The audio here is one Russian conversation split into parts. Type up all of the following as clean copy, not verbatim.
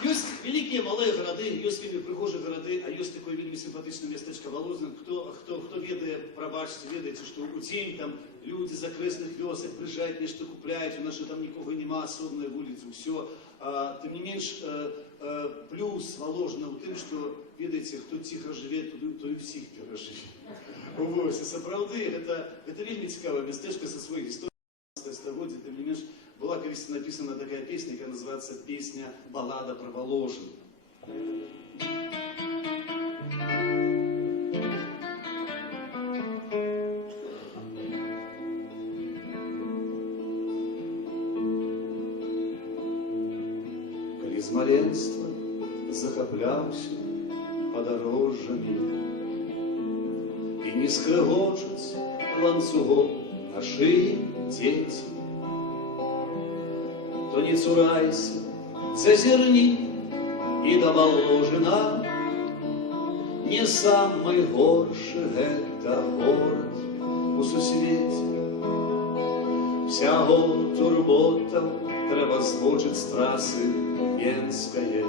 Ёсць вялікія малыя гарады, ёсць вельмі прыгожыя гарады, а ёсць такое вельмі сімпатычнае мястэчка Валозін. Хто ведае, прабачце, ведаеце, што ў дзень там людзі з акрэсных вёсак прыязджаюць, нешта купляюць, у нас жа там нікога няма, асобная вуліца, ўсё. Тым не менш, плюс Воложина ў тым, што, ведаеце, хто ціха жыве, той усіх перажыве. Вось, і сапраўды, гэта вельмі цікавае мястэчка са сваёй гісторыяй. Стагоддзя, тым не менш, была калісь напісана такая песня, якая называецца «Песня баллада про Воложин». Калі з маленства захапляўся падарожжамі і не скрыгочуць ланцугом на шыі дзеці, то не цурайся, зазірні і да Воложина. Не самы горшы гэта горад у сусвеце. Всяго турботам трэба збочыць з трасы Менскае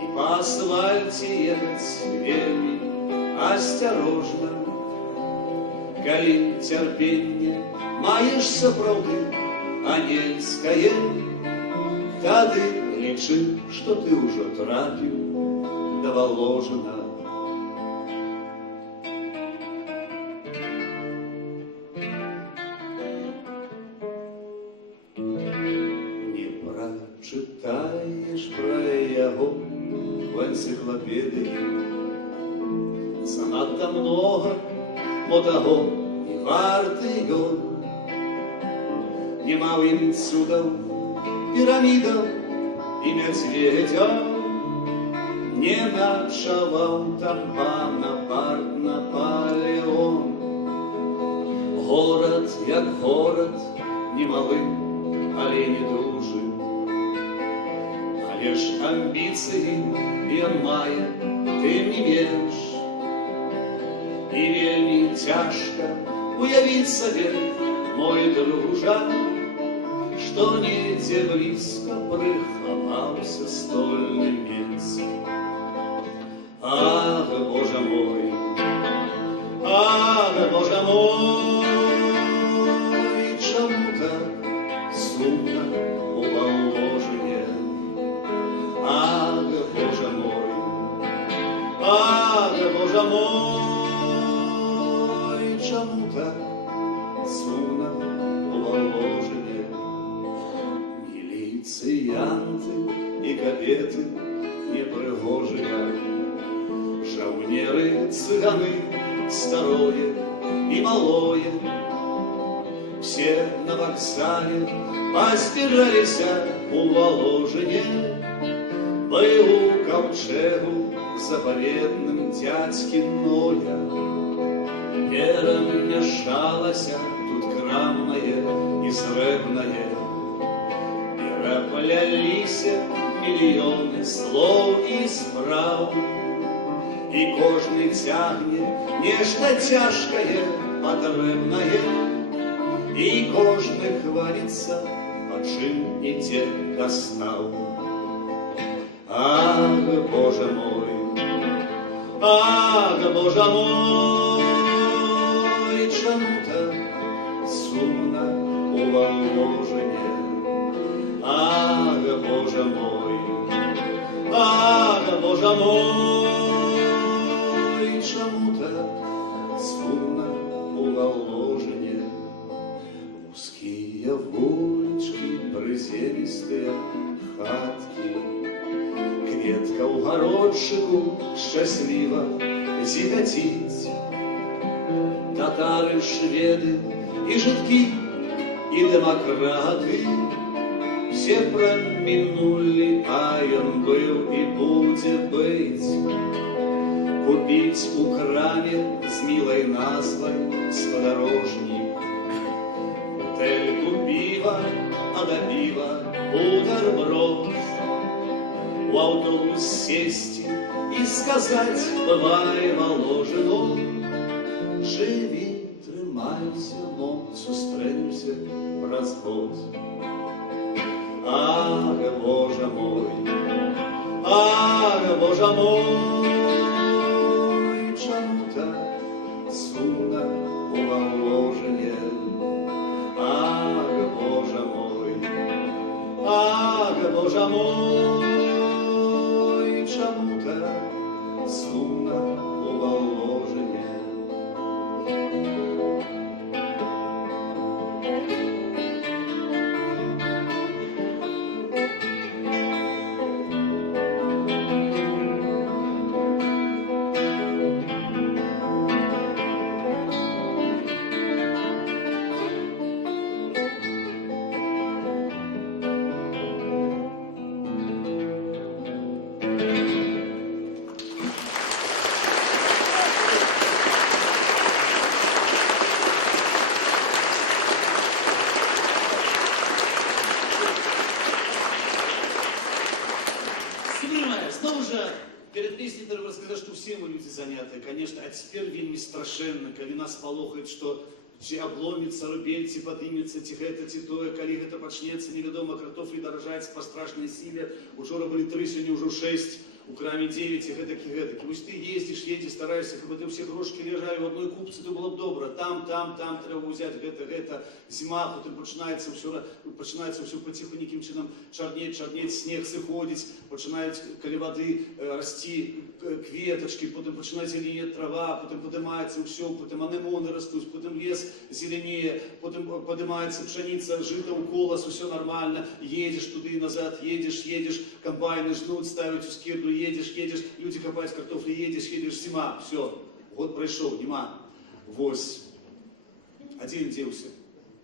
і па асфальце ехаць вельмі асцярожна. Калі цярпенне маеш сапраўды анельскае, тады лічы, што ты ўжо трапіў да Воложина. Не прачытаеш пра яго ў энцыклапедыі занадта многа, бо таго не варты ён. Нема ў ім цудаў, пірамідаў і мядзведзяў, не начаваў там Бонапарт Наполеон. Горад як горад, немалы, але не дужы, але ж амбіцыі ён мае, тым не менш. І вельмі цяжка уявіць сабе, мой дружа, што недзе блізка прыхаваўся стольны Менск. Ах, Божа мой, чаму так сумна у Воложине? Ах, Божа мой, чаму так сумна у Воложине? Міліцыянты і кабеты непрыгожыя, жаўнеры, цыганы, старое і малое, все на вакзале пазбіраліся у Воложине. Быў у каўчэгу запаветным дзядзькі Ноля, перамяшалася тут крамнае і срэбнае, перапляліся мільёны слоў і спраў, і кожны цягне нешта цяжкае, патрэбнае, і кожны хваліцца, па чым ідзе дастаў. Ах, Божа мой, чаму так сумна у Воложине? Ах, Божа мой, чаму так сумна у Воложине? Узкія вулічкі, прыземістыя хаткі, кветка ў гародчыку шчасліва зігаціць. Татары, шведы і жыткі, і дэмакраты все прамінулі, а ён быў і будзе быць. Купіць у краме з мілай назвай «Спадарожнік» бутэльку піва, а да піва бутэрброд. У аўтобус сесці і сказаць: бывай, Воложино, жыві, трымайся, мо сустрэнемся праз год. Ах, Божа мой, Боже мой, чому так сумно уголожение? Ах, Боже мой, чому так сумно уголожение? Знову ж, перед песней треба сказать, что все мы люди заняты, конечно, а теперь вельми страшенно, коли нас полохает, что чи обломится рубель, ці подымется, ці гэта, ці тое, калі гэта пачнецца, невядома, картофлі даражаць па страшнай сіле, учора былі 3, сёння ўжо 6, у краме 9, и гэтакі. Вось ты едешь, стараешься, как бы ты все грошки лежали в одной купце, то было бы добро. Там треба взять гэта. Зима, потом начинается все потихоньку неким чином чарнеть, снег сыходить, начинают каля воды расти кветочки, потом начинает зеленеть трава, потом поднимается все, потом анемоны растут, потом лес зеленее, потом поднимается пшеница, жито у колос, все нормально, едешь туда и назад, едешь, комбайны жнут, ставят у скирду, едешь, люди копают картофли, едешь, зима, все, год пройшов, нема, вось, один делся.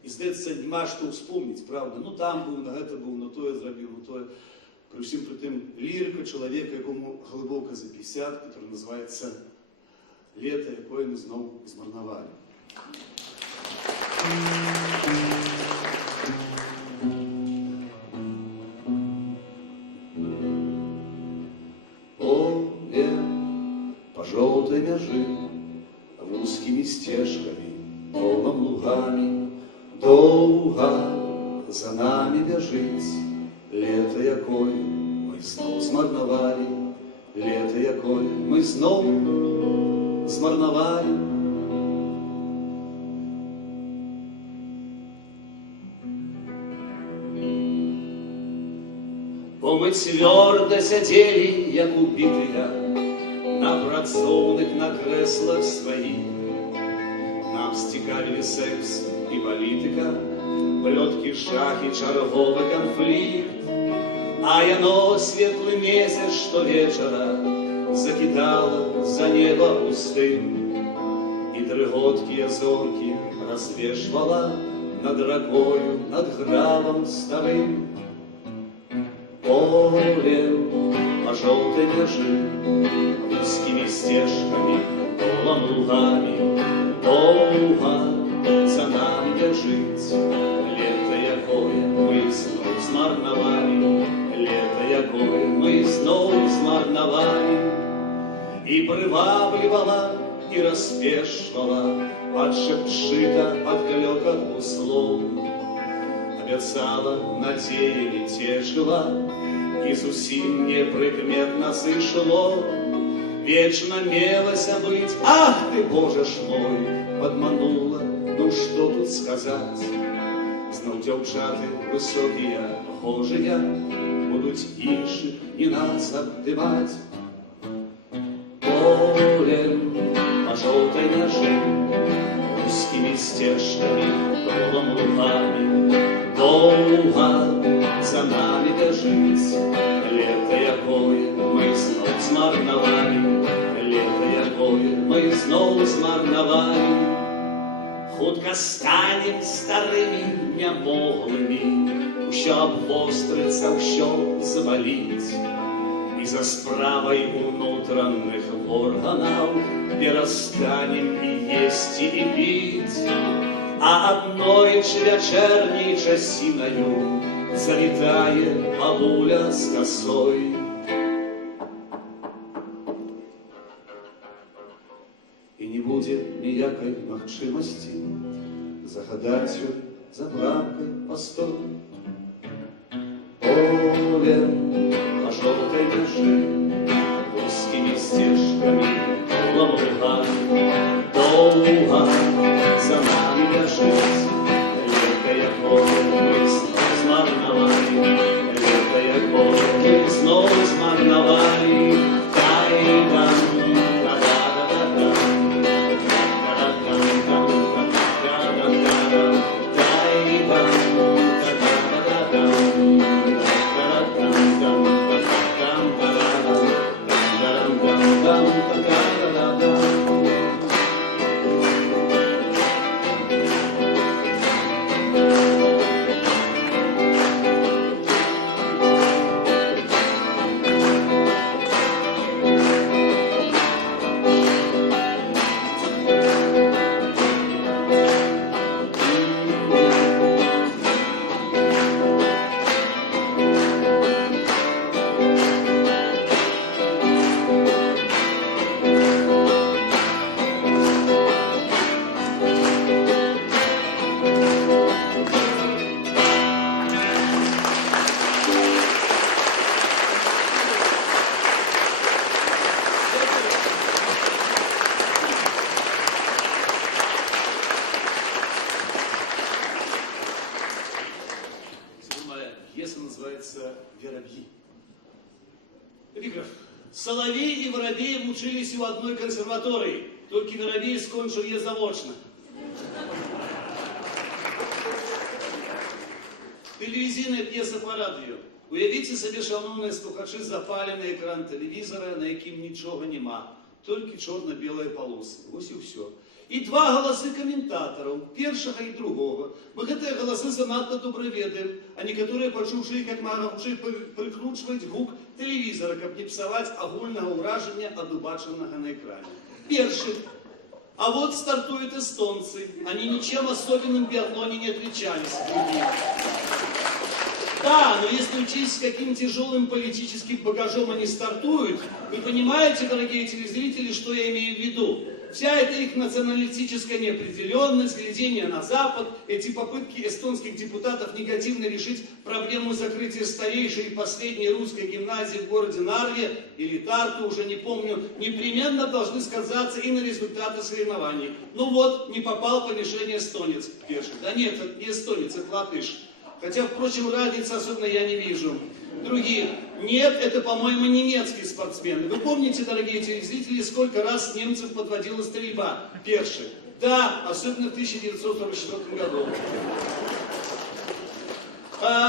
И здається, нема что вспомнить, правда, ну там был, на это был, на то я зробил, на то я. При всем при тем лирика человека, якому глибоко за 50, который называется «Лето, якое мы знов змарновали». Поле по желтой мяжи, узкими стежками, полом лугами, долго за нами бежить. Лето, якое ми знов змарновали, лето, якое ми знов змарновали. Бо ми твердо сидели, як убитые, на працовных, на креслах своих. Нам стекали секс и политика, плетки, шахи, черговый конфликт. А яно светлый месяц, что вечера закидала за небо пустым, и дрыготкие зорки развешивала над ракою, над гравом старым. Полем по желтой мяжи, узкими стежками, полом лугами, долго за нами бежить. Лето, якое мы снова змарновали, лето, якое мы снова змарновали. И привабливала, и распешивала, под шепчита, под клёкот услов. Обяцала, надеяли, тешила, и зусім неприкметно сышло. Вечно мелося быть, ах ты, Боже ж мой, подманула, ну что тут сказать? Знов дзяўчаты высокие, хожие, будут інших и нас обдымать. Полем по желтой мяжи, узкими стежками, полом лугами, долго за нами бежить. Лето, якое мы знов змарновали, лето, якое мы знов змарновали. Хутка станем старыми, нямоглыми, усё обвострыцца, усё забаліць. И за справой внутренних органов перестанем и есть, и пить. А одной вечерней часиною залетает бабуля с косой. И не будет ніякой магчимости загадать за брамкой постой. Полем по желтой мяжи, воробьи. Эпиграф. Соловей и Воробей учились у одной консерватории, только Воробей скончил ее заочно. Телевізійна п'єса по радіо. Уявіть собі, шановні слухачі, запалений екран телевізора, на яким нічого нема. Тільки чорно-білі полоси. Ось і все. І два голоси коментаторів, першого і другого. Мы гэтыя голоси занадто добре ведаем, а некоторые, почувшие, как могучи прикручивать гук телевизора, каб не псовать агульного ураження от убаченного на экране. Перший. А вот стартуют эстонцы. Они ничем особенным в биатлоне не отличались от других. Да, но если учесть, с каким тяжелым политическим багажом они стартуют, вы понимаете, дорогие телезрители, что я имею в виду? Вся эта их националистическая неопределенность, глядение на Запад, эти попытки эстонских депутатов негативно решить проблему закрытия старейшей и последней русской гимназии в городе Нарве, или Тарту, уже не помню, непременно должны сказаться и на результаты соревнований. Ну вот, не попал по мишени эстонец пеший. Да нет, это не эстонец, это латыш. Хотя, впрочем, разницы особенно я не вижу. Другие. Нет, это, по-моему, немецкие спортсмены. Вы помните, дорогие телезрители, сколько раз немцев подводила стрельба? Перший. Да, особенно в 1944 году.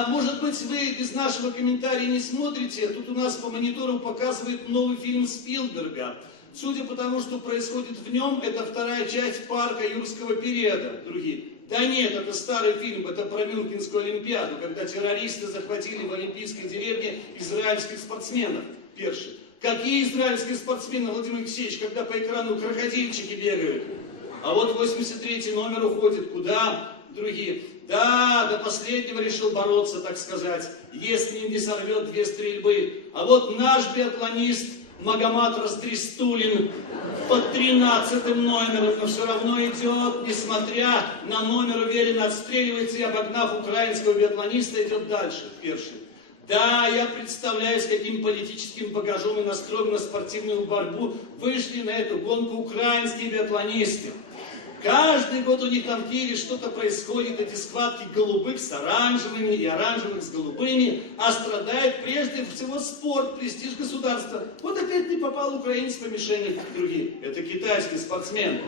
Может быть, вы без нашего комментария не смотрите. Тут у нас по монитору показывает новый фильм Спилберга. Судя по тому, что происходит в нем, это вторая часть парка юрского периода. Другие. Да нет, это старый фильм, это про Мюнхенскую Олимпиаду, когда террористы захватили в олимпийской деревне израильских спортсменов. Перший. Какие израильские спортсмены, Владимир Алексеевич, когда по экрану крокодильчики бегают? А вот 83-й номер уходит. Куда? Другие. Да, до последнего решил бороться, так сказать, если не сорвет 2 стрельбы. А вот наш биатлонист Магомат Растрестулин под 13-м номером, но все равно идет, несмотря на номер, уверенно отстреливается и, обогнав украинского биатлониста, идет дальше. Перший. Да, я представляю, с каким политическим багажом и настроем на спортивную борьбу вышли на эту гонку украинские биатлонисты. Каждый год у них там в Киеве что-то происходит, эти схватки голубых с оранжевыми и оранжевых с голубыми, а страдает прежде всего спорт, престиж государства. Вот опять не попал украинец по мишени другие. Это китайский спортсмен.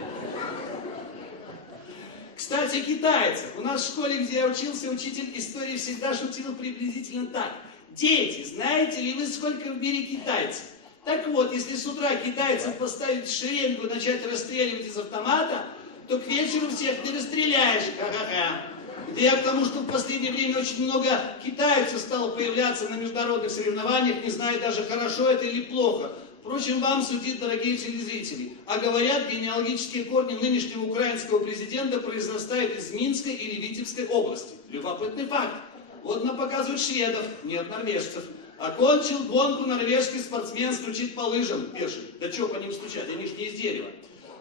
Кстати, о китайцах. У нас в школе, где я учился, учитель истории всегда шутил приблизительно так. Дети, знаете ли вы, сколько в мире китайцев? Так вот, если с утра китайцев поставить в шеренгу и начать расстреливать из автомата, то к вечеру всех не расстреляешь. Ха-ха-ха. Это я к тому, что в последнее время очень много китайцев стало появляться на международных соревнованиях, не знаю даже, хорошо это или плохо. Впрочем, вам судить, дорогие телезрители. А говорят, генеалогические корни нынешнего украинского президента произрастают из Минской или Витебской области. Любопытный факт. Вот нам показывают шведов, нет норвежцев. Окончил гонку норвежский спортсмен, стучит по лыжам. Пеший. Да что по ним стучать, они ж не из дерева.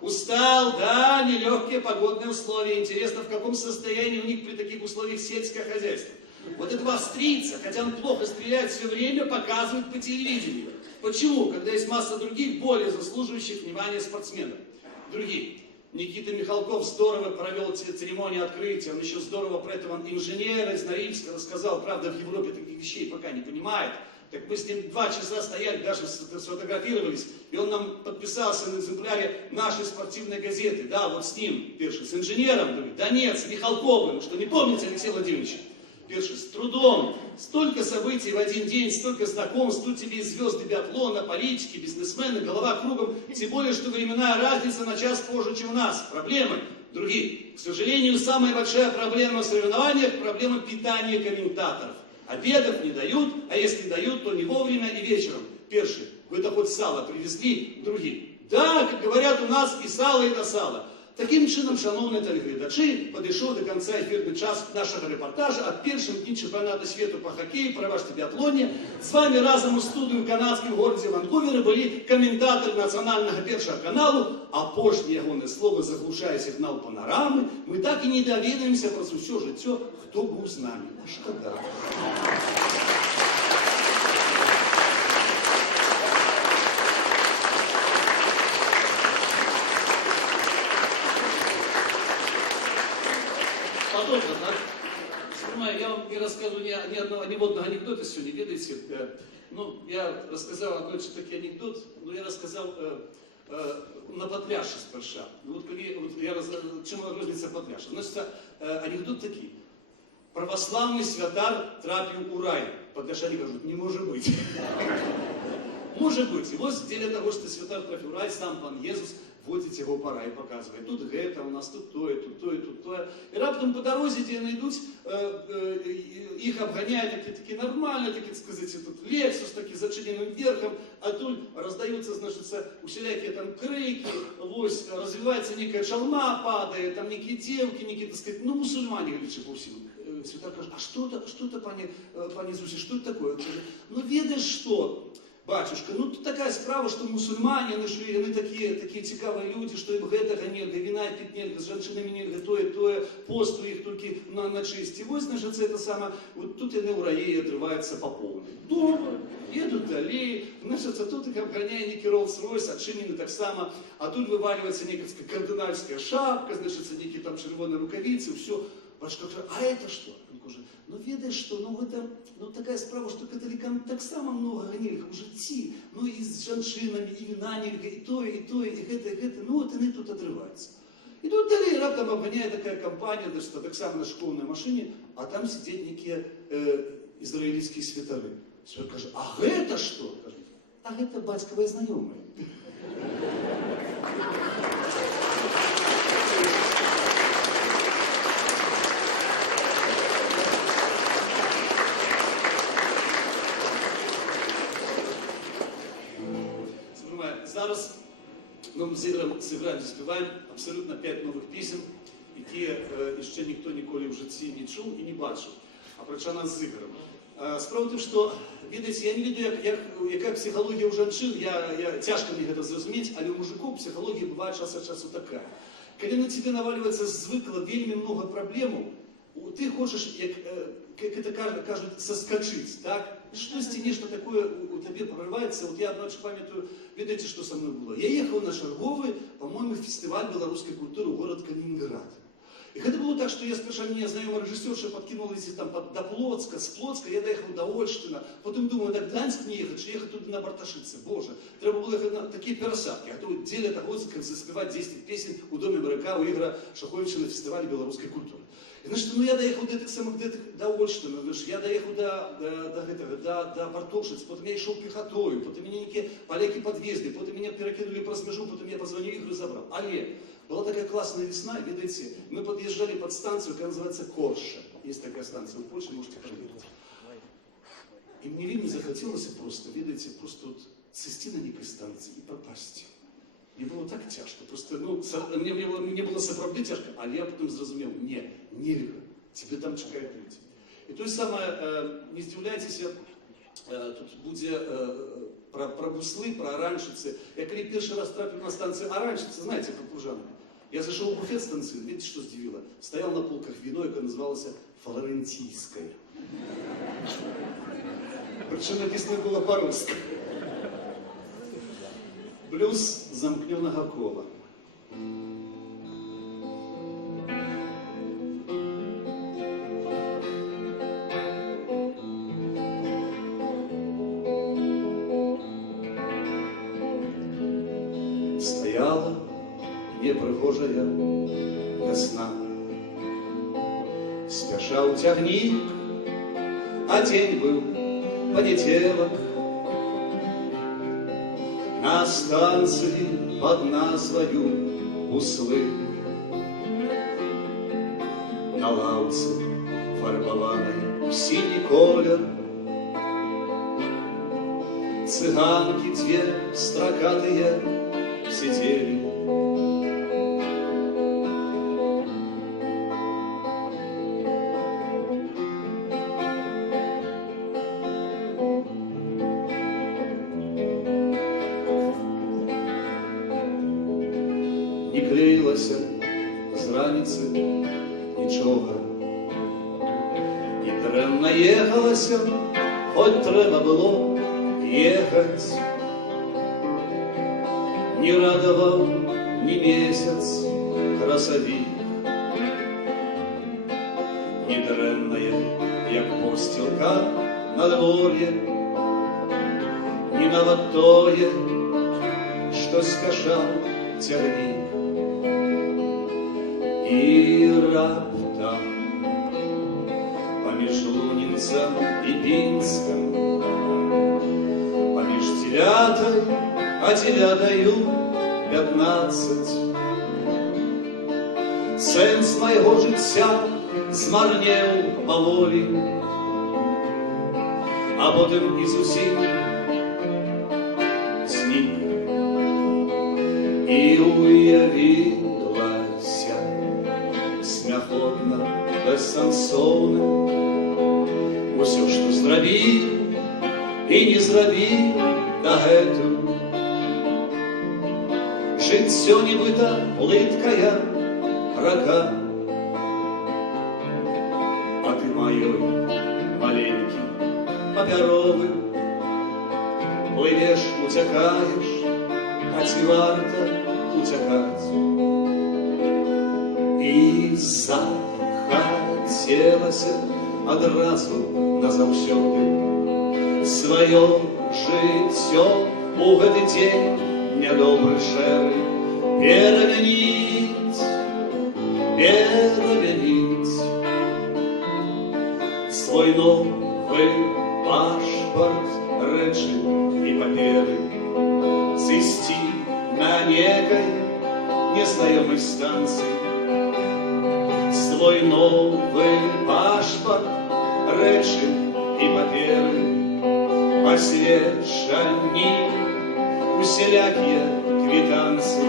Устал, да, нелегкие погодные условия. Интересно, в каком состоянии у них при таких условиях сельское хозяйство. Вот этого австрийца, хотя он плохо стреляет, все время показывают по телевидению. Почему? Когда есть масса других, более заслуживающих внимания спортсменов. Другие. Никита Михалков здорово провел церемонию открытия. Он еще здорово про этого инженера из Норильска рассказал. Правда, в Европе таких вещей пока не понимает. Так мы с ним 2 часа стояли, даже сфотографировались, и он нам подписался на экземпляре нашей спортивной газеты. Да, вот с ним, Перший, с инженером, говорит, да нет, с Михалковым, что не помните, Алексей Владимирович? Перший, с трудом. Столько событий в один день, столько знакомств, тут тебе и звезды биатлона, политики, бизнесмены, голова кругом. Тем более, что временная разница на час позже, чем у нас. Проблемы другие. К сожалению, самая большая проблема в соревнованиях – проблема питания комментаторов. Обедов не дают, а если дают, то не вовремя и вечером. Перший, вы-то хоть сало привезли, другие. Да, как говорят у нас, и сало, и до сала. Таким чином, шановні телеглядачі, підійшов до кінця ефірний час нашого репортажу о першому дні чемпіонату світу по хокею, про ваше біатлоні. З вами разом у студію в канадському городі Ванкувері були коментатори національного першого каналу, а пошні ягоне слово заглушає сигнал панорами. Ми так і не довідаємося про все життя, хто був з нами. Шкода. Я вам не рассказываю ни одного анекдота. анекдоты сегодня, ведаете, ну, я рассказал одной такий анекдот, но я рассказал на Подляшші сперша. Вот, чим розниця Подляшшя? Значить, анекдот такий. Православный святар трапил у рай. Подляшчане кажут, не может быть. Может быть. И вот для того, что святар трапил у рай, сам пан Єсус водить его по раю, показывает. Тут гэта, у нас тут тое, тут тое, тут тое. И раптом по дорозе, где они идут, их обгоняют такие нормально, так сказать, тут Лексус, такие зачиненным верхом, а тут раздаются, значит, усілякие там крики, вось, развивается некая чалма, падает, там некие девки, некие, так сказать, ну, мусульмане, говорит, по всему. Святар каже, а что это, пане Иисусе, что это такое? Он каже, ну, ведаешь что? Батюшка, ну тут такая справа, что мусульмане, они такие цікавые люди, что им гэтага нельга, вина пить нельга, с женщинами нельга, тое, посту их только на чисти. Вот, значит, это самое, вот тут они у раей отрываются по полной. Дома, едут далее, значит, тут их обгоняет некий Роллс-Ройс, отчинены так само, а тут вываливается некая кардинальская шапка, значит, некие там червоные рукавицы, все. Батюшка каже, а это что? Он каже, ну ведаешь что, ну это, ну такая справа, что католикам так само много нельга в житті, ну и с жанчинами, и вина нельга, и то, и гэта, ну вот они тут отрываются. И тут далее раптом обгоняет такая компания, даже так само на школьной машине, а там сидят некие израильские святары. Святой каже, а это что? Каже, а это батьковые знакомые. Зараз ми зіграємо, заспіваємо абсолютно 5 нових пісень, які ще ніхто ніколи в житті не чув і не бачив, а причому нас зіграємо. Справа в тим, що, видите, я не веду, яка психологія у жанчин, тяжко мені це зрозуміти, але у мужиків психологія буває час від часу така. Коли на тебе навалюється звикло вельми много проблем, ти хочеш, як це кажуть, соскочити, так? Что-то нечто такое у тебе прорывается. Вот я однажды памятаю, видите, что со мной было. Я ехал на черговый, по-моему, фестиваль белорусской культуры в город Калининград. И это было так, что я сперва меня знакомая режиссерша подкинула там до Плотска, с Плотска я доехал до Ольштина, потом думаю, так Гданьск не ехать, что ехать туда на Барташице. Боже, треба было ехать на такие пересадки, а то делят охотников заспевать 10 песен у Доме моряка, у Игоря Шаховича на фестивале белорусской культуры. И, значит, ну я доехал до Ольштина, я доехал до Бартошиц, потом я шел пехотою, потом меня некие поляки подвезли, потом меня перекинули по межу, потом я позвонил Игорю и забрал. Але, была такая классная весна, видите, мы подъезжали под станцию, которая называется Корша. Есть такая станция в Польше, можете проверить. И мне захотелось просто, видите, просто вот сести на некой станции и пропасть. Мне было так тяжко, просто, ну, мне было сапраўды тяжко, але я потом зразумел, нельга, тебе там чекают люди. И то же самое, не здивляйтесь, тут будет про буслы, про оранжицы. Я когда первый раз трапил на станции оранжицы, знаете, как лужанка. Я зашел в буфет станции, видите, что сдивило? Стоял на полках вино, которое называлось флорентийское. Причем написано было по-русски. Блюз замкненного кола. Стояла неприхожая весна, спешал тягник, а день был понедельник. На станции под назвою Буслы, на лавце фарбованной в синий колер, цыганки две строкатые сидели. Не клеилася з раніцы нічога, і дрэнна ехалася, хоць трэба было ехаць. Не радаваў ні месяц красавік, не дрэнная, як посцілка надвор'я, ні нават тое, што спяшаў цягнік. І раптам паміж Лунінцам і Пінскам, паміж Дзевятай, а Дзевятаю 15, сэнс майго жыцця змарнеў паволі, а потым і зусім знік. І уявілася смяхотна, бессэнсоўна усё, што зрабіў і не зрабіў дагэтуль. Жыццё нібыта плыткая рака, а ты маёй маленькі папяровы плывеш, уцякаеш, а ці варта уцякаць? І захацелася адразу назаўсёды сваё жыццё у гэты дзень нядобры шэры перамяніць, перамяніць свой новы пашпарт, рэчы і паперы, сысці на некай незнаёмай станцыі. Свой новы пашпарт, рэчы і паперы, пасведчанні, усялякія квітанцы,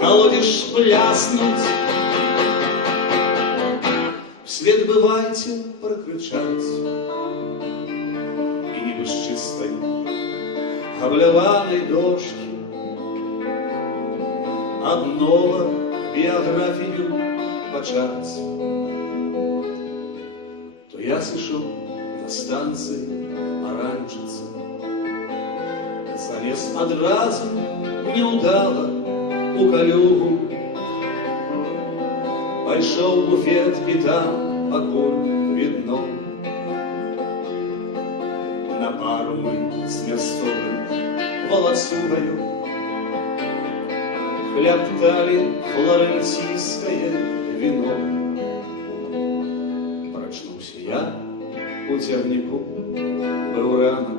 колодиш пляснуть, вслед бывайте прокричать, и не без чистой облеванной дошки обнова биографию почать. То я сышел на станции оранжицы, залез одразу неудало у калюгу, пайшоў буфет і там пакуль відно. На пару мы з мясцовым валасугаю хляпталі флоренційскае вино. Прачнуўся я у цягніку, быў ранак.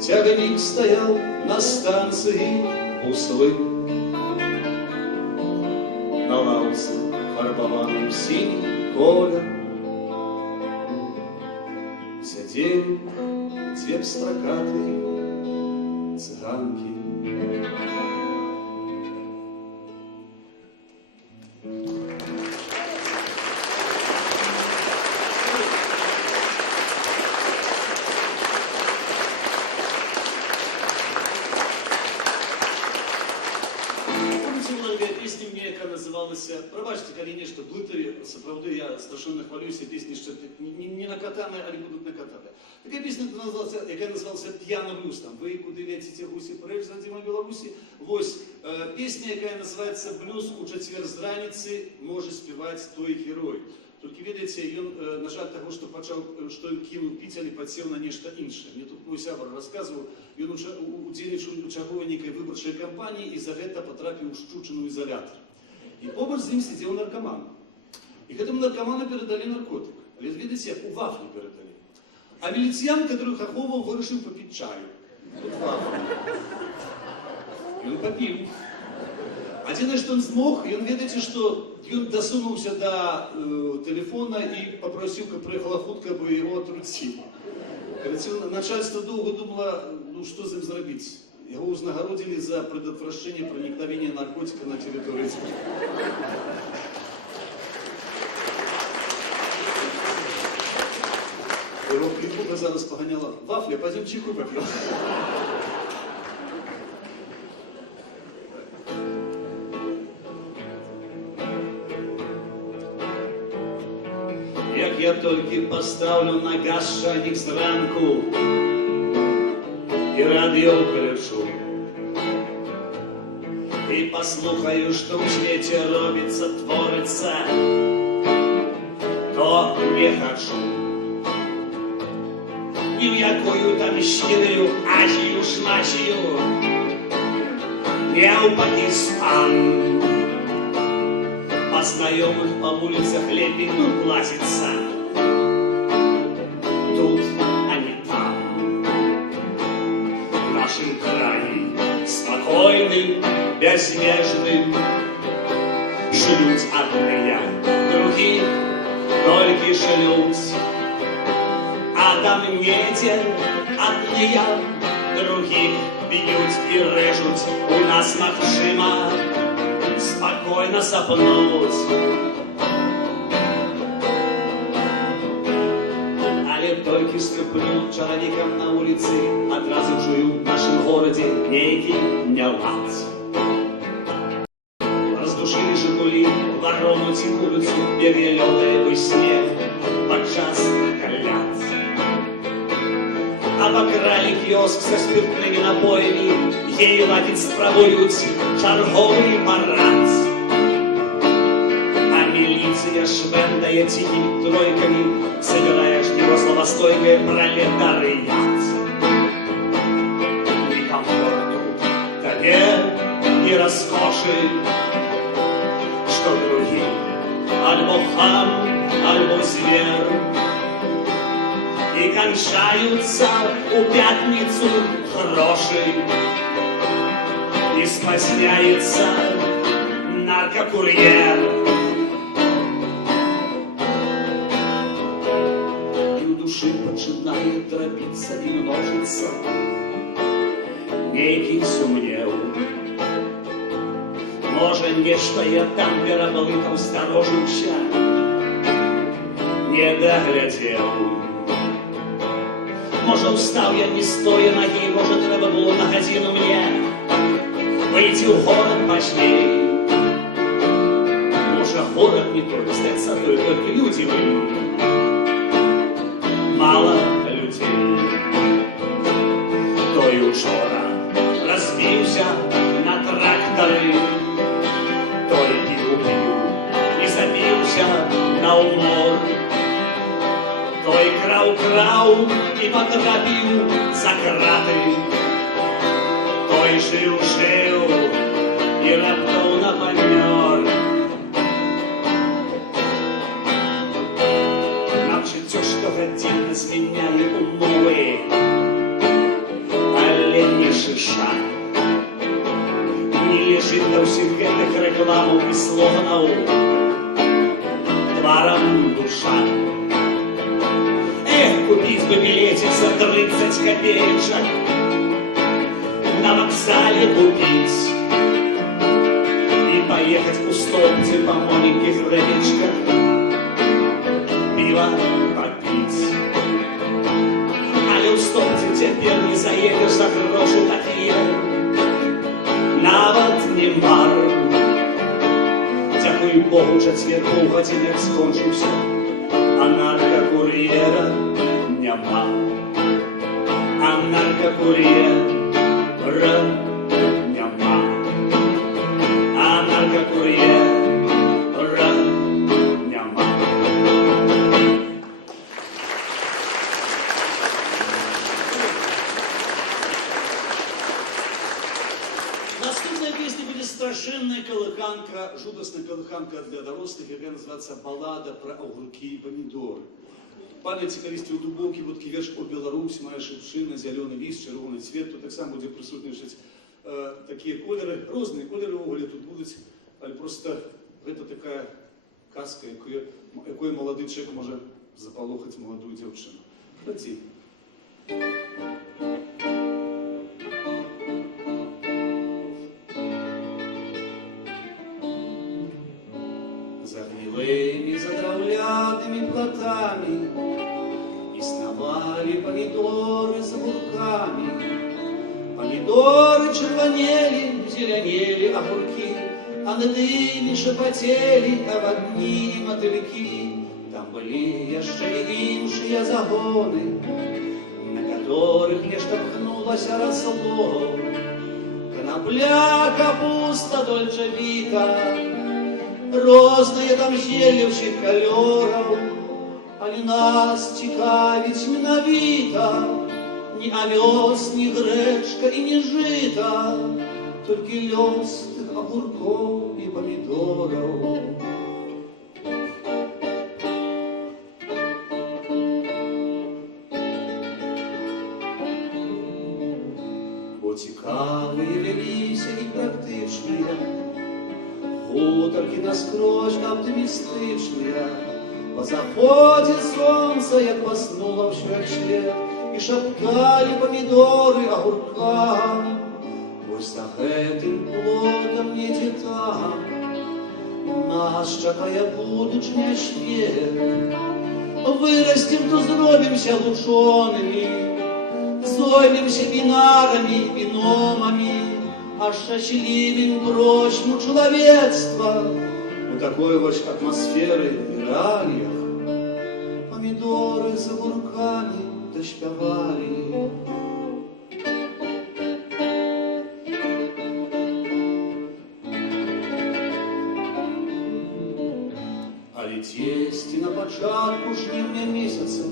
Цягнік стаяў на станцыі услы, на лаўцы фарбаваным сінім колер сядзелі дзве пстракатыя цыганкі. Пробачьте, калі нешта блыталі, сапраўды я страшэнна хвалююся, песні ще не накатаны, але будуць накатаны. Такая песня, якая называлася «П'яны блюз». Вы куды леціце гусі прэч за дзімай Беларусі? Вось песня, якая называецца «Блюз у чацвер з раніцы можа спяваць той герой». Толькі, ведаеце, ён, на жаль таго, што ён кінуў піць, але падсеў на нешта іншае. Мне тут мой сябар расказваў, ён удзельнічаў у чарговай нейкай выбарчай кампаніі і за гэта патрапіў у шчучыну ізалятар. І побач з ім сидзеў наркаман. І гэтаму наркаману перадалі наркотык. Але, ведаеце, у вафлю перадалі. А міліцыян, который ахоўваў, вырашыў папіць чаю. Тут вафлю. Ён папіў. Адзінае, што ён змог, ён, ведаеце, што ён дасунуўся да тэлефона і папрасіў, каб прыехала хутка, бо яго атруцілі. Начальство доўга думала, ну што з ім зрабіць. Его узнагородили за предотвращение проникновения наркотика на территорию. Его прикупа зараз погоняла: вафля, пойдем чайку попьем. Як я тільки поставлю на газ чайник зранку, и радио включу, и послухаю, что в свете робится, творится, то не хочу. ні в якою там щирою Азію, шмачію, не в Пакистан. По знакомых по улицах лепетут лазится, тут, а не там. В нашем крае спокойным, безмежным шлют одные, другие только шлют. А там недер одные, других бьют и режут. У нас Макшима спокойно сопнуть. Але только ступлю человеком на улице, одразу чую в нашем городе некий нелад. Раздушили Жигули, ворону улицу, перелетая снег подчас коляд. Обокрали киоск со спиртными напоями, ей ладить спроводят черговый парад. А милиция швендая тихими тройками, собираешь его словостойкое пролетариат. Ни комфорту, тебе, ни роскоши, что другим, альбо хам, альбо зверь. И кончаются у пятницу гроши, и спасняется наркокурьер. И у души начинает дробиться и множиться некий сумнев. Может, нечто я там переплытал сторожився, не доглядел. Може, встав я не з тої ноги, може, треба було на годину мне вийти в город поздней. Може, город не только стать только люди были. Мало людей. То й учора розбився на трактори, то й п'ю і забився на умор. Той крав і потрапив за крати, той жив і раптовно помер. Нам життя щогодинно зміняє умови, але не шиша. Не лежить до всіх гэтых рекламов і слоганов тваром душа. Купить бы билетик за 30 копеечек, на вокзале купить и поехать в Пустовці по маленьких гробичках пиво попить. Але в Пустовці теперь не заедешь за гроши такие, нават не бар. Дякую Богу, четверг годинник скончився, а наркокур'єра нема. А наркокур'єра нема. А наркокур'єра нема. Наступная песня будет страшенная колыханка, жудасная колыханка для дорослых, яка называется «Баллада про огурки и помидоры». Пане цікавісті у Дубовці, будь вірш «О Білорусь», має шипшина, зелений ліс, червоний цвіт, тут так само буде присутнішать такі кольори, різні кольори в оголі тут будуть, але просто це така казка, якою молодий чоловік може заполохати молоду дівчину. Летіть. Загнилыми затравлятыми плотами и сновали помидоры за бурками. Помидоры червонели, зеленели огурки, а над ими шепотели об одни мотыльки. Там были еще и іншие загоны, на которых нечто пхнулося росло. Конопля, капуста, дольче віта, розные там зелье всех колеров, але нас цікавить менавіта ні авёс, ні грэчка і ні жыта, толькі лёс тых агуркоў і памідораў. Бо цікавыя вяліся і практычныя, гутаркі наскрозь аптымістычныя. По заходе солнца, як поснула в свече, і шапталі памідоры агуркам. Вось за гэтым плотам едзе там, нас чакае будучыня свет. Вырастем, то зробімся вучонымі, зоймемся бінарамі, біномамі, а шчаслівым просьму чалавецтва. У такой вось атмасферы і рэаліях памідоры з агуркамі дашпявалі. Але дзесьці на пачатку жніўня месяца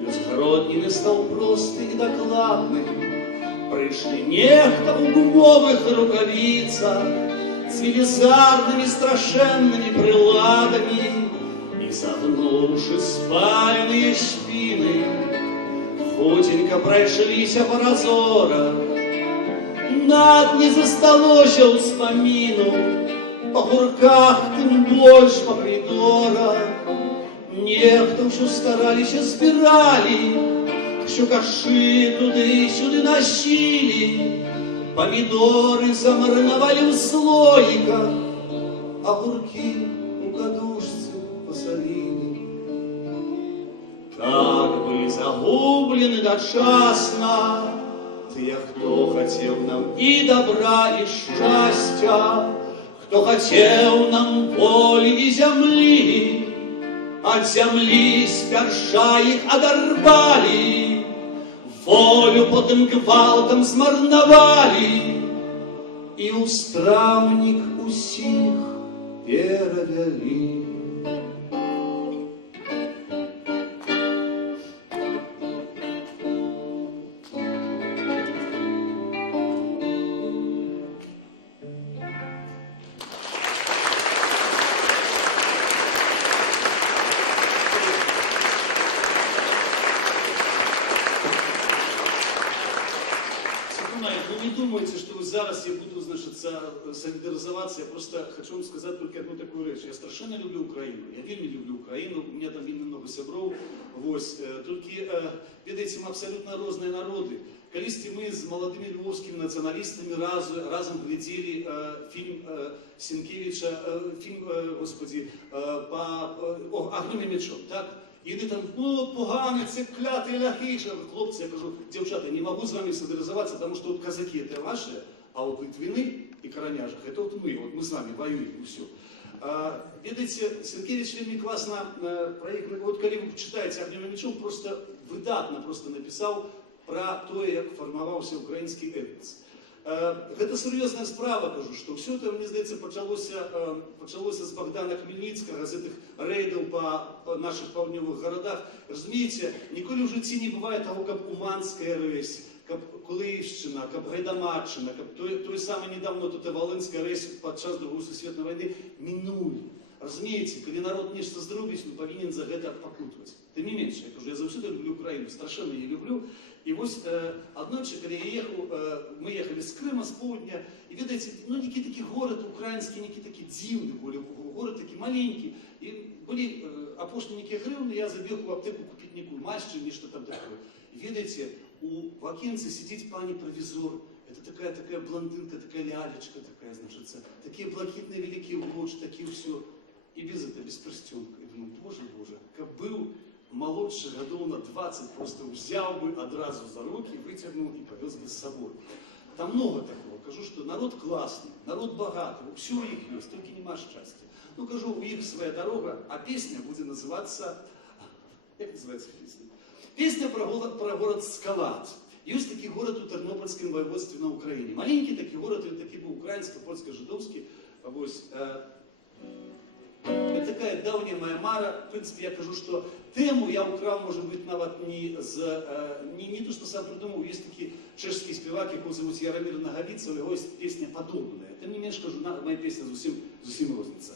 лёс гародніны стаў просты і дакладны. Прыйшлі нехта ў гумовых рукавіцах з велізарнымі страшэннымі прыладамі і, сагнуўшы спаленыя спіны, хутенька прайшліся па разорах. Над не засталося ўспаміну, па гурках тым больш па прыдорах. Нехта ўсё стараліся збіралі, що каши туди-сюди носили, помидоры замариновали в слоиках, огурки у кадушцы посолили. Так были загублены дочасно те, кто хотел нам и добра, и счастья, кто хотел нам воли и земли. От земли сперша их одорвали, волю под им гвалтом змарнавали, и устравник усіх перавялі. Вы не думайте, что вы зараз я буду, значит, солидаризоваться. Я просто хочу вам сказать только одну такую вещь. Я страшенно люблю Украину. Я вельми люблю Украину. У меня там вельми много сябров. Только, видите, мы абсолютно разные народы. Колись мы с молодыми львовскими националистами разом глядели фильм Сенкевича, фильм, господи, по «Огнем и мечом», так? І вони там, погані, це кляті ляхи. Хлопці, я кажу, дівчата, не можу з вами солидаризуватися, тому що от казаки – це ваші, а от Литвини і Короняжих – це от ми з вами воюємо, і все. Видите, Сенкевич вельми классно проигрывает. Вот когда вы читаете «Огнем и мечом», просто выдатно просто написал про то, як формувався український етнос. Гэта сур'ёзная справа, кажу, што ўсё это, мне здаецца, пачалося з Богдана Хмельніцкага, з гэтых рэйдаў па нашых паўднёвых гарадах. Разумееце, ніколі ў жыцці не бывае таго, каб Уманская рэзь, каб Кулыйшчына, каб Гайдамаччына, каб той самы недавно тут Валынская рэзь падчас Другой сусветнай вайны мінулі. Разумееце, калі народ нешта зробіць, он павінен за гэта пакутваць. Тым не менш, я кажу, я заўсёды люблю Украіну, страшэнна я люблю. И вот однажды, когда я ехал, мы ехали с Крыма, с поўдня, и видите, ну, некий такой город украинский, некий такой дивный, город такой маленький, и были опошние некие гривны, я забег в аптеку купить некую мазь, нечто там такое. И видите, в окенце сидит пани-провизор, это такая блондинка, такая лялечка, такая, значит, такие блакитные великие очи, такие все, и без перстенка. И думаю, боже, как был молодший годов на 20, просто взял бы одразу за руки, вытянул и повез бы с собой. Там много такого. Кажу, что народ классный, народ богатый, все у них есть, только нема счастья. Ну, кажу, у них своя дорога, а песня будет называться... Как называется песня? Песня про город Скалат. Есть такой город у Тернопольском воеводстве на Украине. Маленький такой город, он такой был украинско-польско-жидовский. Это такая давняя моя мара. В принципе, я кажу, что тему я украл, может быть, нават не то, что сам придумал. Есть такие чешские спеваки, его зовут Яромир Наговицев, его есть песня подобная. Тем не менее, кажу, моя песня зовсім розниця.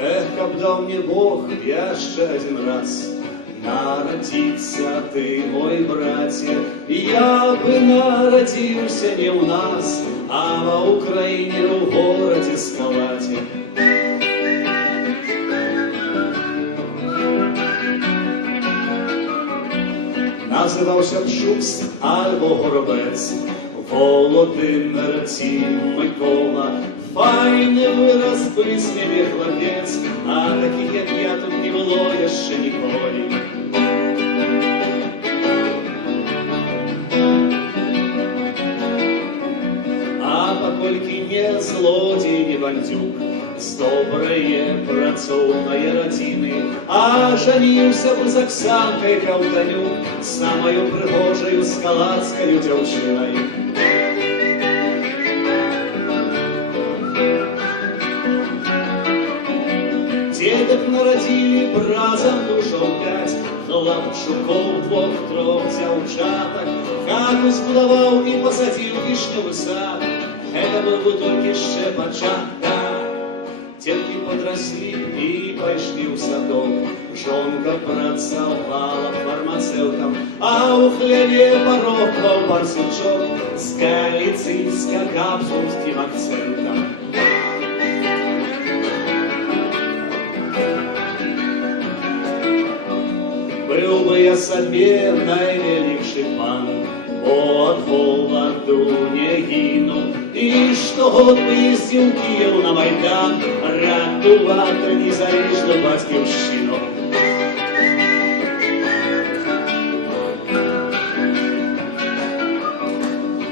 Эх, каб дал мне Бог еще один раз народиться ты, мой братья, я бы народился не у нас, а в Украине, в городе Скалаті. Називався б Шукс або Горобець, Володимир ці Микола. Файний вираз би з небі хлопець, а таких, як я, тут не було ще ніколи. А покольки не злодій, не бандюк, з доброї працовної родини, а женився б з Оксанкой Ковтонюк, самою пригожою скалацькою дівчиною. Дедок народили разом душаў 5, хлопчуков 2-3 дзяўчатак, хату збудаваў і пасадзіў вішневы сад. Это был бы толькі яшчэ пачатак. Дзеткі падраслі і пайшлі ў садок. Жонка працавала фармацэўтам, а ў хлебе парохваў барсучок з галіцыйска-капсульскім акцэнтам. Был бы я себе найвеликший пан, бо от холоду не гину, и штогод бы ездил Киев на Майдан, рятувати незалежну батьківщину.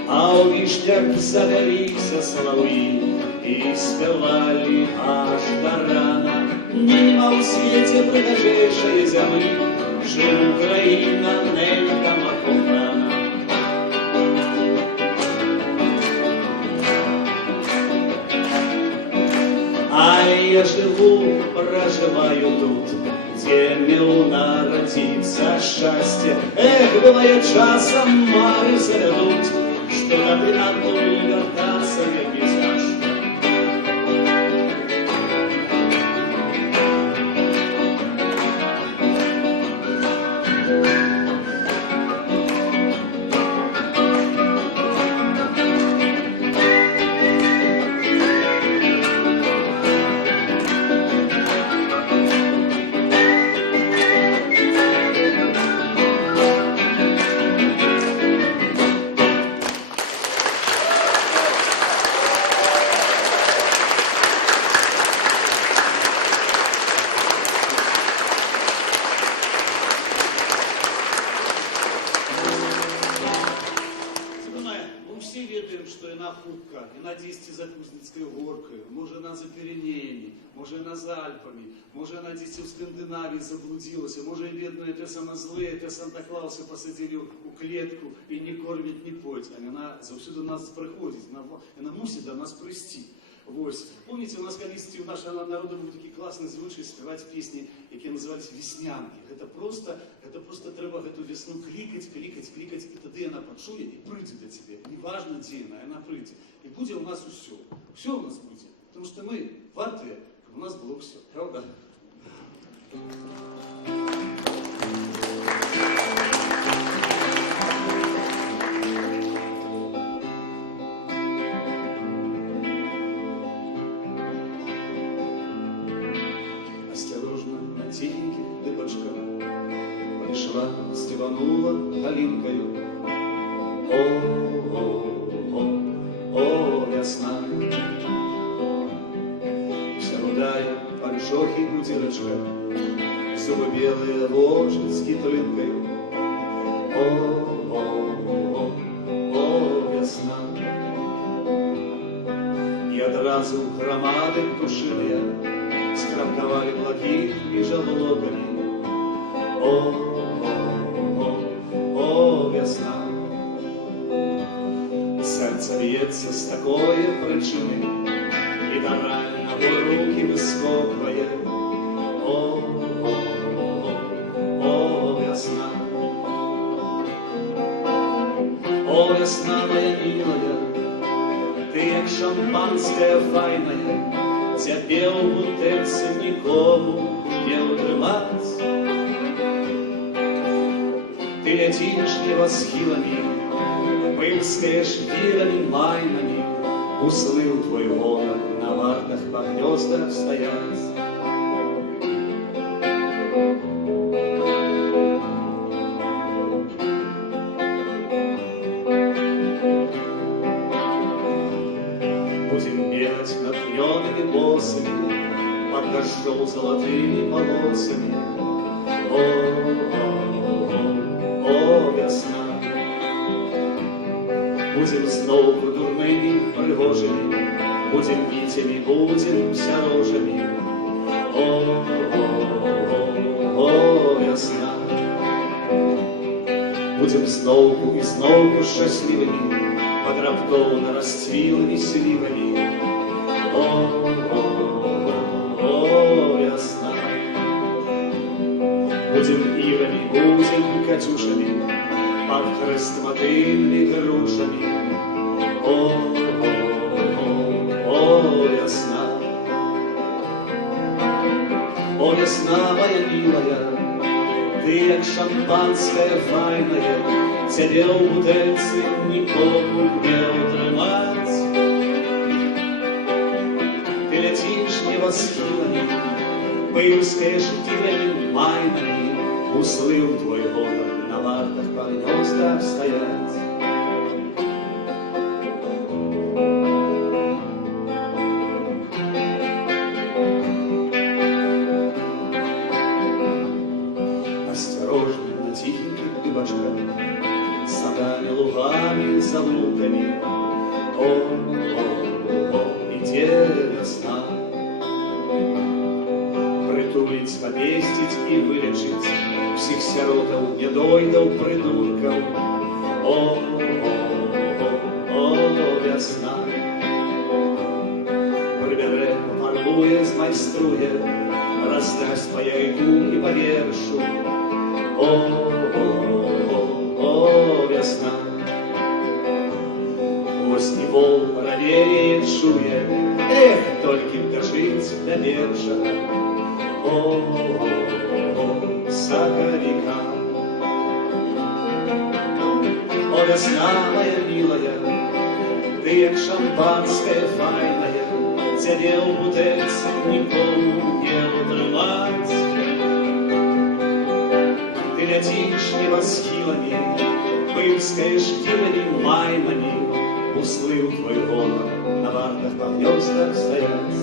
А у вишнях завелися солов'ї і співали аж до рана. Нема у світі пригожейшої землі, жив Україна, ненька Макохрана. А я живу, проживаю тут, где мил народиться счастье. Эх, бывает часом мары заведут, что ты оттуда вертаться не пейзаж. Хутка, і на дійсті за Кузницькою горкою, може на Запіренені, може на з Альпами, може на дійсті в Скандинавії заблудилася, може і бідної те саме зле, те Санта-Клауса посадили у клітку і не кормить, не поють, а вона завсюди до нас приходить, вона мусить до нас прийти. Ось. Помните, у нас колись у нашого народу був такий класний звичай співати пісні, які називалися «Веснянки». Це просто треба цю весну кликати, і тоді вона почує і прийде до тебе. Неважно, де вона прийде. І буде у нас усе. Все у нас буде. Тому що ми варті, щоб у нас було все. Правда? Стебанула калинкою. О, весна. Вся рудая, панчохи бутылочка, зубы белые, ложь с хитринкою. О, весна. И одразу громады тушили, скрабковали блокитными жалобами. весна. Серце б'ється з такої причини, літерально в руки вискокує. О, весна. О, весна моя милая, ты як шампанское файное, тебе в бутыльце никому не удрымать. Ты летишь небосхилами, пылскаешь вирами майнами, услыл твой голод на вартах по гнездах стоять. Будем бегать напьёнными босами под дождем золотыми полосами. О, весна. Будем знову дурными пригожими, будем вітями, будем сярожами. О, весна. Будем знову і знову щасливими, под раптовно расцвілими сливами. О, весна. Будем ивами, будем катюшами, под хрестоматыми грушами. О, весна. О, весна моя милая, ты як шампанское файное, тебе у бутыльцы никому не удрымать. Ты летишь небосхилами, пылскаешь тирами майнами, услыл твой голод на вартах по гнездах стоять. Осторожно на тихеньких дыбочках, садами, лугами, за луками. О, иде весна. Притулить, поместить и вылечить всех сиротов, недойдов, придурков. О, весна. Прибере, фарбує, змайструє, роздасть поярку і повершу. О, весна. Ось і вол паралелі чує, эх, тільки вдержить до бережа. О, сахарика. О, весна моя милая, ты як шампанское файное, тебе у бутыльце никому не удрымать. Ты летишь небосхилами, пылскаешь тирами майнами, услыл твой голод на вартах по гнездах стоять.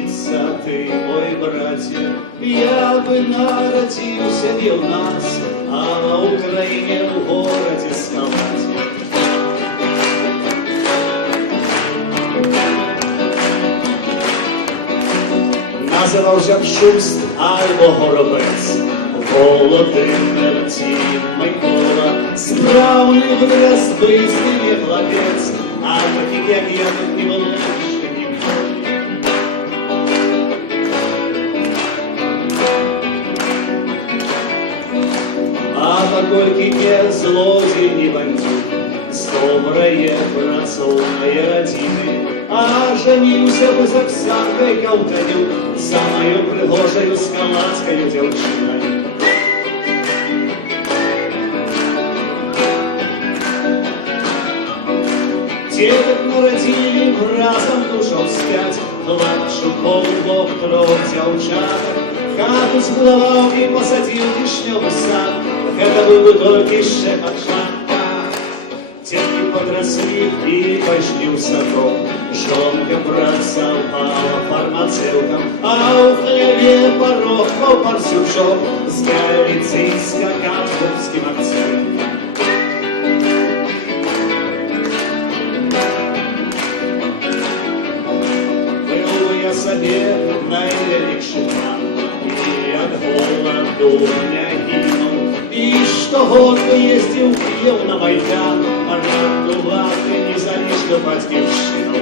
народиться ты, мой братья, я бы народился не у нас, а на Украине в городе Словакии. Називався б Шуст або Горобець, Володимир Тім Микола, справний безбизний хлопець, а таких, як я, тут не було ще ніколи. А покольки не злодій, не бандит, с доброе працовной родины, а женился бы за Оксанкой Калканю, самою пригожою скалацкою девчиной. Деток народили разом душов спять, Хлопчуков Бог трох девчаток, хату сплавал и посадил вишневый сад, это был бы только еще отшаг. Детки подросли и пошли в садок, жонка працавала фармацевтом, а у хлеве порог парсючок с галицийско-катковским акцентом. Был бы я себе наилегший пан, и от голоду меня гинул, и что год бы ездил Киев на Майдан, радувати незалежну батьківщину.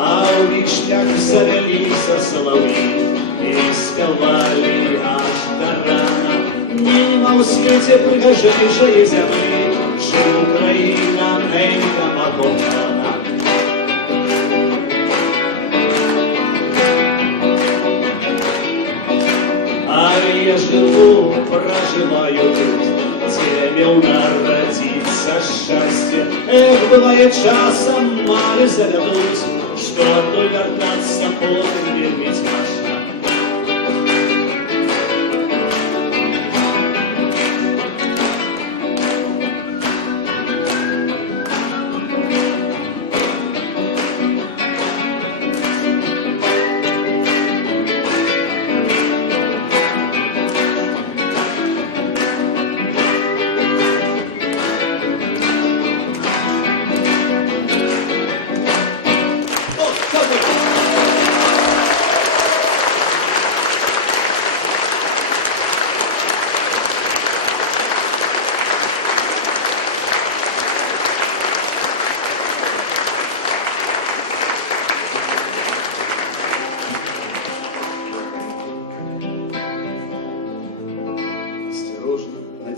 А у вишнях завелися соловьи и спевали аж до рана. Мимо у свете пригожейшей земли, что Украина ненька покопана. Я живу, проживаю тут, где имел народиться счастье. Эх, бывает часом мали заведут, что одной вертаться потом вельми страшно.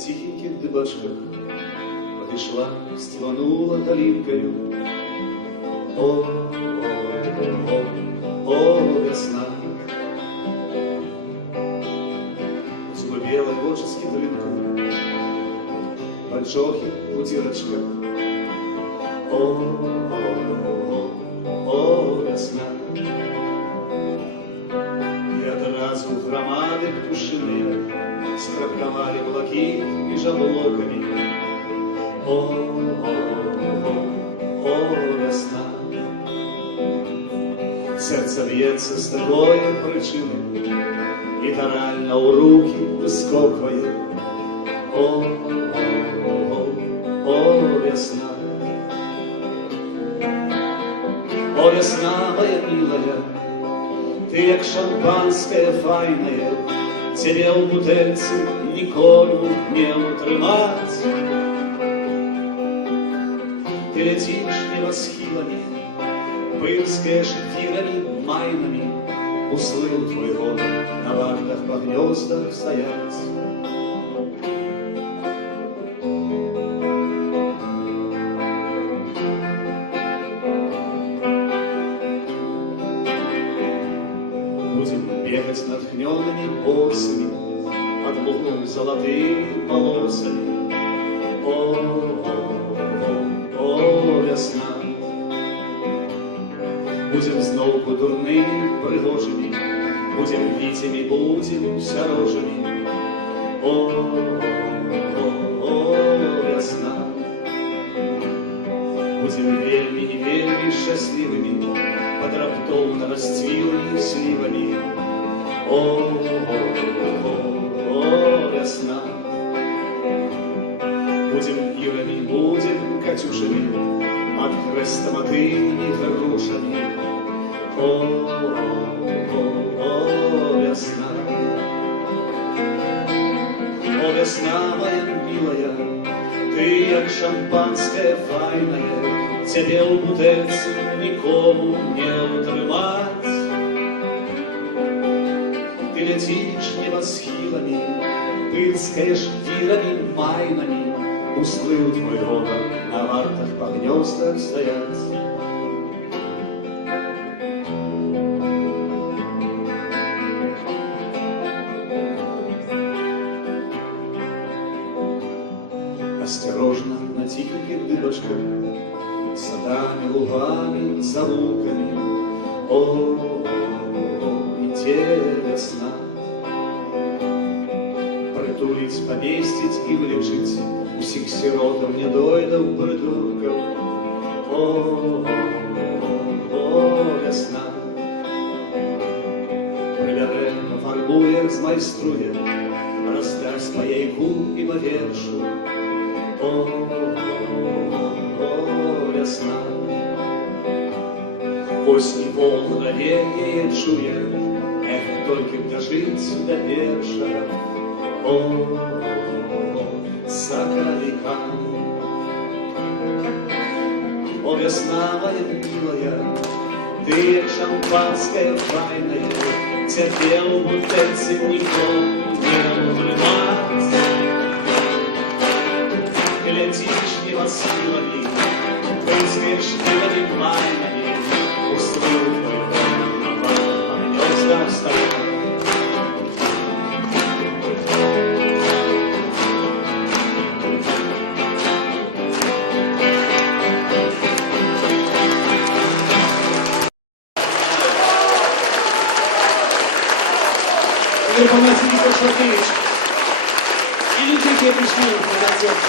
тихеньких дыбачках подошла, стванула калинкою. О, весна. Зубы белой кожи с китлинку, панчохи в утирочках. О, весна. И одразу громады птушиные скрапковали кулаки и жаблоками. О, весна. Серце б'ється з такої причини, літерально у руки вискокує. О, весна. О, весна, моя милая, ты як шампанское файное, тебе в бутельце николю не утрымать. Ты летишь небосхилами, пырскаешь тирами, майнами, услыл твой год на вартах по гнездах стоять. Будем бегать натхненными босами, под лугом золотыми полосами. О, весна. Будем знову дурними, пригожими, будем вітями, будем сорожими. О, весна. Будем вельми и вельми счастливыми под раптоўна-расцвілымі сливами. О, весна. Будем ирами, будем катюшами, под хрестоматыйными грушами. О, весна. О, весна моя милая, ты як шампанское файное, тебе у бутэльцы нікому не утрымаць. Ты летишь небосхилами, пырскаешь вирами майнами, услыл твой робот на вартах по гнездах стоять. Осторожно на тихих дыбочках, садами, лугами, завулками. О, идея весна. Притулить, поместить и вылечить усіх сиротов, недоидов, придурков. О, весна. Прибере, пофарбує, змайструє, роздасть по яйку і по вершу. О, весна. Осень волна веє, чує, эх, только б дожить до перша. О, соколика. О, весна моя милая, ты як шампанское файное, тебе у бутыльцы никому не утрымать. Ты летишь небосхилами, прыскаешь вилами майнами, услыл твой дом на гнездах стоят. Афанасий Константинович и люди, которые пришли на концерт.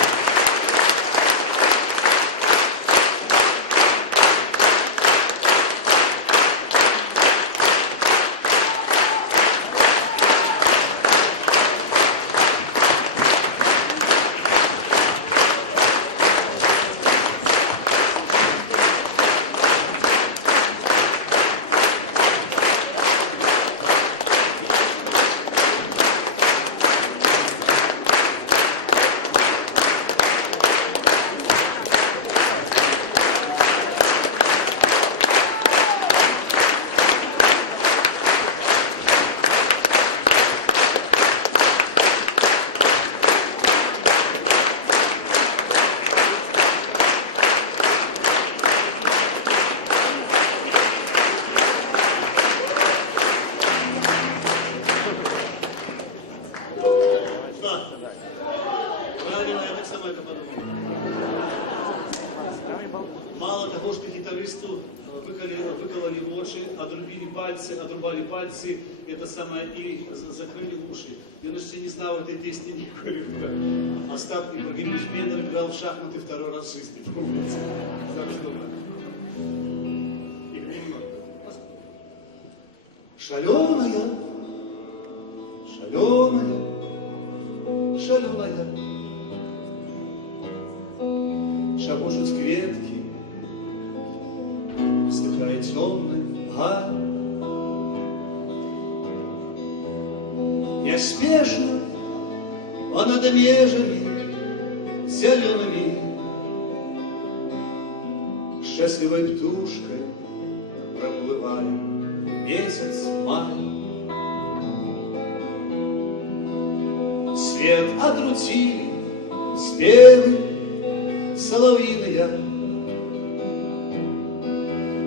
Мало того, что гитаристу выкололи очи, отрубали пальцы, это самое, и закрыли уши. Я вообще не знал этой песни никакой. Остап Ибрагимович Мендель играл в шахматы второй раз в жизни. Шаленая, шаленая, шаленая, шапочут кветки, вздыхает темный гад. Неспешно, а над межами зелеными счастливой птушкой проплываем месяц май. Свет отрутили спевы соловьиные,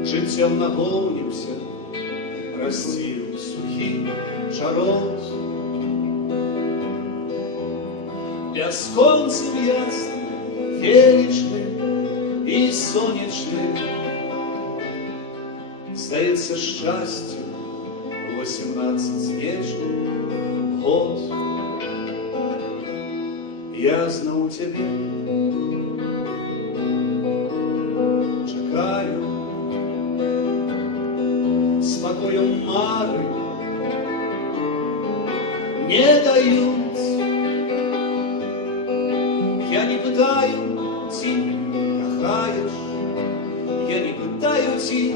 життям наповнився, расцвіл сухий жарот. Бясконцем ясным, величным и сонячным здається щастю 18 снежный год. Я знал тебя, спокою мары не дают. Я не пытаю ти, кохаешь, я не пытаю ти,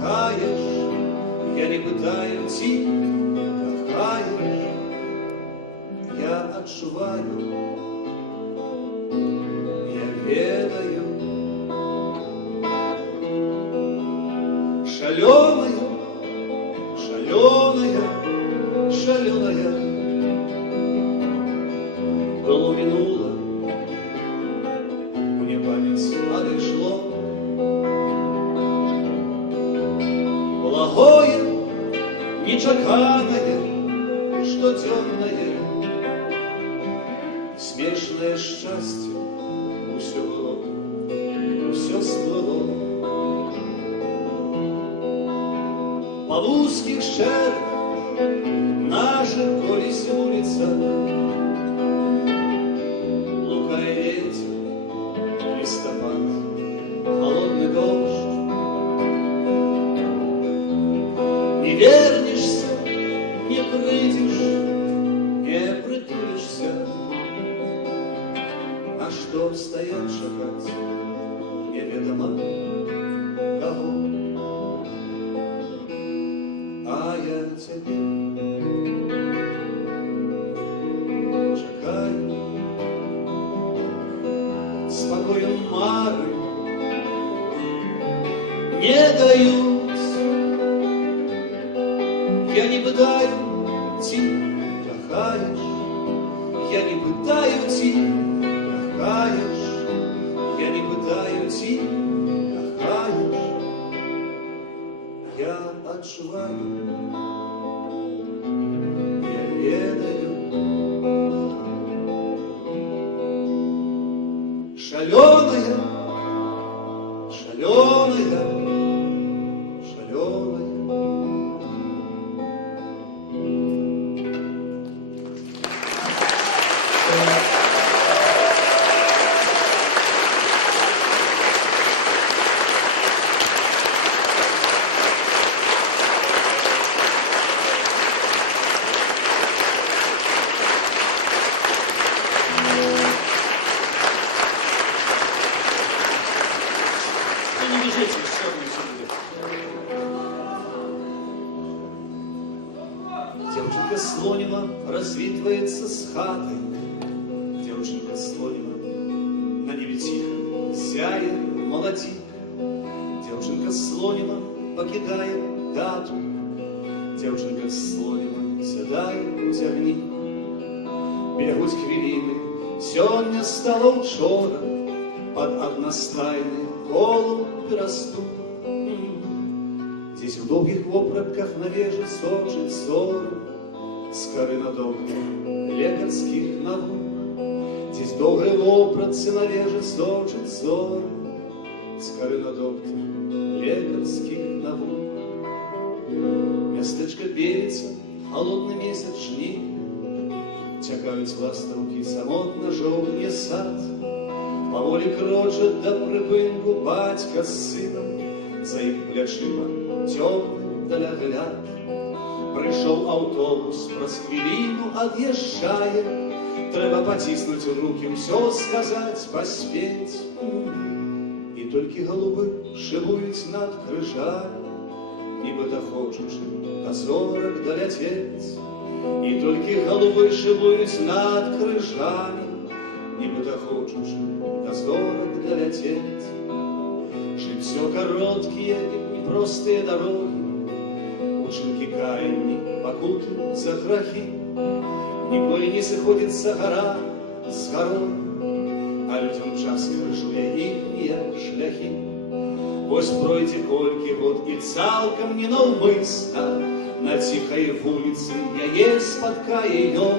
кохаешь, я не пытаю ти, кохаешь, я отчуваю, я ведаю. Шаленая, шаленая, шаленая, было минуло, мне память одошло. Благое, нечаканное, что темное, смешное счастье, усё было, усё сплыло. По узких шерах наших колись улица, лука и ветер, листопад, холодный дождь. Не вернешься, не прыдешь, не притулишься, а что стоят шагать, неведомо кого. А я тебе чекаю, спокоем мары не дают. Я не пытаю ти, кохаешь, я не пытаю ти, кохаешь, я не пытаю ти, кохаешь, я отчуваю, я ведаю. Шаленая, шаленая, шаленая. Не бежите, все девчонка Слонина развитывается с хатой. Девчонка Слонина на небе тихо зяя молодит. Девчонка Слонина покидает дату. Девчонка Слонина сядает у огни. Бегут хвилины, сёння стало учора, под одностайный голубь растут. Здесь в долгих опратках навеже сочит ссоры с коры на довгих лекарских наук. Здесь долгой опратцы навеже сочит ссоры с коры на довгих лекарских наук. Местечко белится, холодный месяц жни, тякають ластовки самотно жовтні сад. Поволі крочать до припинку батька з сином, за їх плечима темним для гляд. Прийшов автобус, праз хвилину отъезжає, треба потиснуть руки, все сказать, поспеть. І тільки голуби шибують над крижами, нібито хочучи до зорок долететь. І тільки голуби шибують над крижами, нібито хочучи до зорок долететь. Життя короткие, непростые дороги, учинки каянні, покути за грахи. Ніколи не сходиться гора з горою, а людям час крижує їхні шляхи. Ось пройде кольки год і цалком ненавмисно на тихой вулиці яе спаткає його.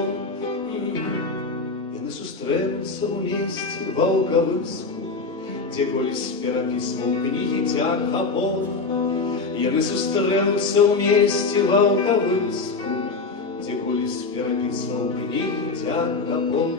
Яны сустрэнуцца ў месці ваўкавыску, дзе колись перапісваў кнігі дзяк Апол. Яны сустрэнуцца ў месці ваўкавыску, дзе колись перапісваў кнігі дзяк Апол.